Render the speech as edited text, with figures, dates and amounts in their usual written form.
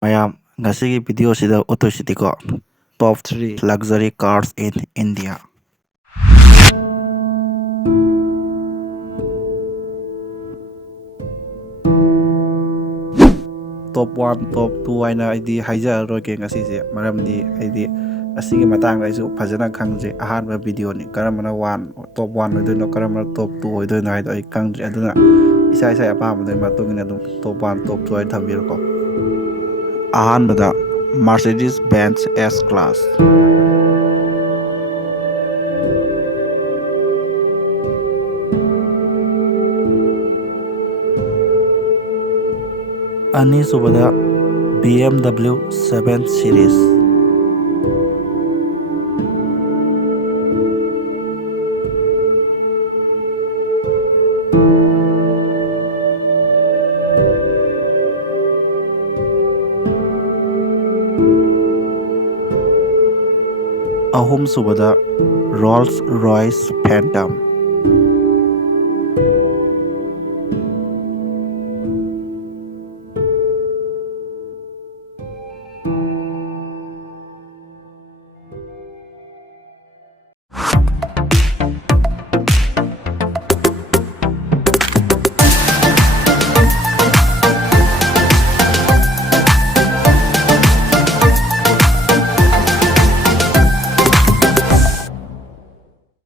ꯃꯌꯥꯝ ꯉꯁꯤꯒꯤ ꯚꯤꯗꯤꯑꯣꯁꯤꯗ ꯎꯠꯇꯣꯏꯁꯤꯗꯤꯀꯣ ꯇꯣꯞ 3 luxury cars in India. ꯇꯣꯞ 1 ꯇꯣꯞ 2 ꯍꯥꯏꯅ ꯑꯩꯗꯤ ꯍꯥꯏꯖꯔꯔꯣꯏꯒꯦ ꯉꯁꯤꯁꯦ, ꯃꯔꯝꯗꯤ ꯑꯩꯗꯤ ꯑꯁꯤꯒꯤ ꯃꯇꯥꯡꯗ ꯑꯩꯁꯨ ꯐꯖꯅ ꯈꯪꯗ꯭ꯔꯤ. ꯑꯍꯥꯟꯕ ꯚꯤꯗꯤꯑꯣꯅꯤ. ꯀꯔꯝꯕꯅ ꯇꯣꯞ 1 ꯑꯣꯏꯗꯣꯏꯅꯣ, ꯀꯔꯝꯕꯅ ꯇꯣꯞ 2 ꯑꯣꯏꯗꯣꯏꯅꯣ ꯍꯥꯏꯗꯣ ꯑꯩ ꯈꯪꯗ꯭ꯔꯤ. ꯑꯗꯨꯅ ꯏꯁꯥ ꯑꯄꯥꯝꯕꯗꯨꯒꯤ ꯃꯇꯨꯡ ꯏꯟꯅ ꯑꯗꯨꯝ ꯇꯣꯞ 1 ꯇꯣꯞ 2 ꯍꯥꯏꯅ ꯊꯝꯕꯤꯔꯣꯀꯣ. ꯑꯍꯥꯟꯕꯗ Mercedes-Benz S-Class. ꯑꯅꯤꯁꯨꯕꯗ BMW 7 Series. ꯑꯍꯨꯝꯁꯨꯕꯗ Rolls-Royce Phantom.